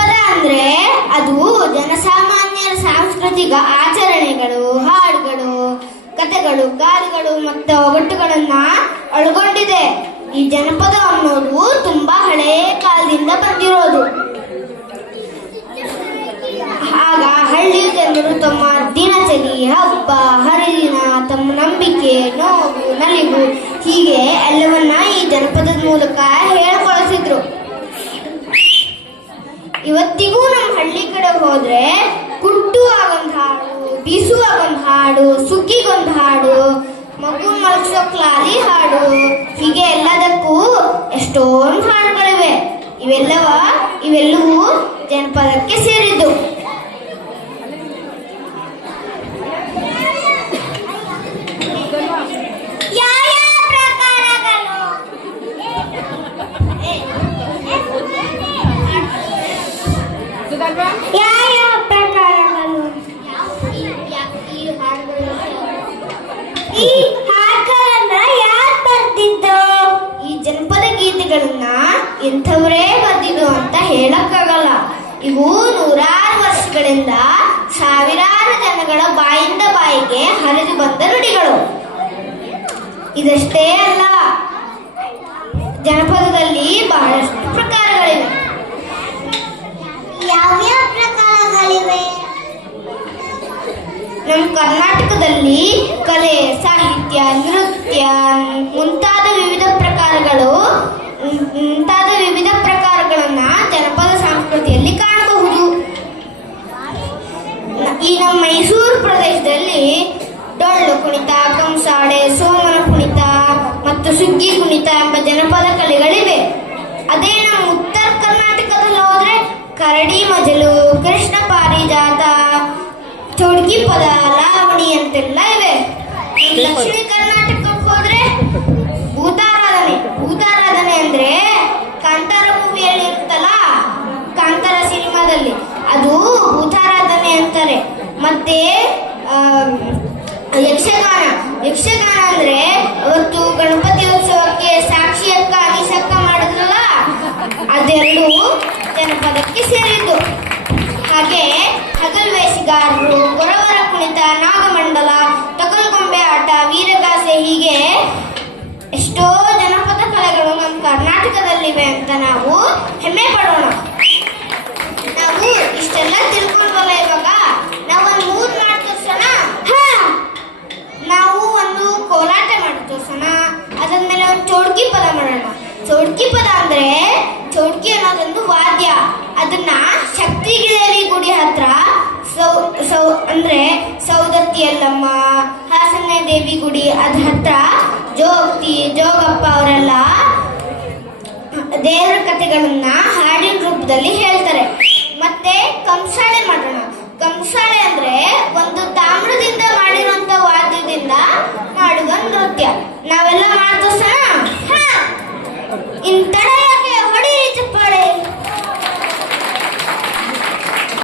ಜನಪದ ಅಂದ್ರೆ ಅದು ಜನಸಾಮಾನ್ಯರ ಸಾಂಸ್ಕೃತಿಕ ಆಚರಣೆಗಳು, ಹಾಡುಗಳು, ಕಥೆಗಳು, ಗಾದೆಗಳು ಮತ್ತು ಒಗಟುಗಳನ್ನ ಒಳಗೊಂಡಿದೆ. ಈ ಜನಪದ ಅನ್ನೋದು ತುಂಬಾ ಹಳೆಯ ಕಾಲದಿಂದ ಬಂದಿರೋದು. ಆಗ ಹಳ್ಳಿ ಜನರು ತಮ್ಮ ದಿನಚರಿ, ಹಬ್ಬ ಹರಿದಿನ, ತಮ್ಮ ನಂಬಿಕೆ, ನೋವು, ನಲಿವು ಹೀಗೆ ಎಲ್ಲವನ್ನ ಈ ಜನಪದದ ಮೂಲಕ ಹೇಳ್ಕೊಳಿಸಿದ್ರು. ಇವತ್ತಿಗೂ ನಮ್ಮ ಹಳ್ಳಿ ಕಡೆ ಹೋದ್ರೆ ಕುಟ್ಟುವಾಗೊಂದು ಹಾಡು, ಬೀಸುವಾಗೊಂದು ಹಾಡು, ಸುಗ್ಗಿಗೊಂದು ಹಾಡು, ಮಗು ಮಲಗಿಸೋ ಕ್ಲಾಲಿ ಹಾಡು, ಹೀಗೆ ಎಲ್ಲದಕ್ಕೂ ಎಷ್ಟೊಂದು ಹಾಡುಗಳಿವೆ. ಇವೆಲ್ಲವೂ ಜನಪದಕ್ಕೆ ಸೇರಿದ್ದು. ಯಾವ ಪ್ರಕಾರಗಳು? ಈ ಹಾಡುಗಳನ್ನ ಯಾರು ಬರ್ತಿದ್ದು? ಈ ಜನಪದ ಗೀತೆಗಳನ್ನ ಎಂಥವರೇ ಬರ್ತಿದ್ದು ಅಂತ ಹೇಳಕ್ಕಾಗಲ್ಲ. ಇವು ನೂರಾರು ವರ್ಷಗಳಿಂದ ಸಾವಿರಾರು ಜನಗಳ ಬಾಯಿಂದ ಬಾಯಿಗೆ ಹರಿದು ಬಂದ ನುಡಿಗಳು. ಇದಷ್ಟೇ ಅಲ್ಲ, ಜನಪದದಲ್ಲಿ ಬಹಳಷ್ಟು ಪ್ರಕಾರಗಳಿವೆ. ಯಾವ್ಯಾವ ಪ್ರಕಾರಗಳಿವೆ? ನಮ್ಮ ಕರ್ನಾಟಕದಲ್ಲಿ ಕಲೆ, ಸಾಹಿತ್ಯ, ನೃತ್ಯ ಮುಂತಾದ ವಿವಿಧ ಪ್ರಕಾರಗಳನ್ನ ಜನಪದ ಸಂಸ್ಕೃತಿಯಲ್ಲಿ ಕಾಣಬಹುದು. ಈ ನಮ್ಮ ಮೈಸೂರು ಪ್ರದೇಶದಲ್ಲಿ ಡೊಳ್ಳು ಕುಣಿತ, ಕಂಸಾಳೆ, ಸೋಮನ ಕುಣಿತ ಮತ್ತು ಸುಗ್ಗಿ ಕುಣಿತ ಎಂಬ ಜನಪದ ಕಲೆಗಳಿವೆ. ಅದೇ ನಮ್ಮ ಉತ್ತರ ಕರ್ನಾಟಕದಲ್ಲಿ ಹೋದ್ರೆ ಕರಡಿ ಮಜಲು, ಕೃಷ್ಣ ಪಾರಿಜಾತ, ಚೌಡ್ಕಿ ಪದ, ಲಾವಣಿ ಅಂತೆಲ್ಲ ಇವೆ. ದಕ್ಷಿಣ ಕರ್ನಾಟಕಕ್ಕೆ ಹೋದ್ರೆ ಭೂತಾರಾಧನೆ ಅಂದ್ರೆ ಕಾಂತಾರ ಮೂವಿಯಲ್ಲಿ ಇರುತ್ತಲ್ಲ, ಕಾಂತಾರ ಸಿನಿಮಾದಲ್ಲಿ ಅದು ಭೂತಾರಾಧನೆ ಅಂತಾರೆ. ಮತ್ತೆ ಯಕ್ಷಗಾನ ಅಂದ್ರೆ ಅವತ್ತು ಗಣಪತಿ ಉತ್ಸವಕ್ಕೆ ಸಾಕ್ಷಿಯಕ್ಕ ಅನಿಸಕ್ಕ ಮಾಡಿದ್ರಲ್ಲ, ಅದೆರಡು ಜನಪದಕ್ಕೆ ಸೇರಿದ್ದು. ಹಾಗೆ ಹಗಲ್ ವೇಷಗಾರರು, ಗೊರವರ ಕುಣಿತ, ನಾಗಮಂಡಲ, ತಗಲ್ಗೊಂಬೆ ಆಟ, ವೀರಗಾಸೆ ಹೀಗೆ ಎಷ್ಟೋ ಜನಪದ ಕಲೆಗಳು ನಮ್ಮ ಕರ್ನಾಟಕದಲ್ಲಿವೆ ಅಂತ ನಾವು ಹೆಮ್ಮೆ ಪಡೋಣ. ನಾವು ಇಷ್ಟೆಲ್ಲ ತಿಳ್ಕೊಂಡ್ವಲ್ಲ, ಇವಾಗ ನಾವೊಂದು ಮೂರ್ ಮಾಡಿ ತೋರ್ಸೋಣ. ನಾವು ಒಂದು ಕೋಲಾಟ ಮಾಡಿ ತೋರ್ಸೋಣ. ಅದಾದ್ಮೇಲೆ ಒಂದು ಚೌಡ್ಕಿ ಪದ ಮಾಡೋಣ. ಚೌಡ್ಕಿ ಪದ ಅಂದ್ರೆ ಚೌಡ್ಕಿ ಅನ್ನೋದೊಂದು ವಾದ್ಯ. ಅದನ್ನ ಶಕ್ತಿಗಿರಿ ಗುಡಿ ಹತ್ರ ಅಂದ್ರೆ ಸೌದತ್ತಿ ಯಲ್ಲಮ್ಮ, ಹಾಸನ ದೇವಿ ಗುಡಿ ಅದ್ರ ಹತ್ರ ಜೋಗಪ್ಪ ಅವರೆಲ್ಲ ದೇವರ ಕಥೆಗಳನ್ನ ಹಾಡಿನ ರೂಪದಲ್ಲಿ ಹೇಳ್ತಾರೆ. ಮತ್ತೆ ಕಂಸಾಳೆ ಮಾಡೋಣ. ಕಂಸಾಳೆ ಅಂದ್ರೆ ಒಂದು ತಾಮ್ರದ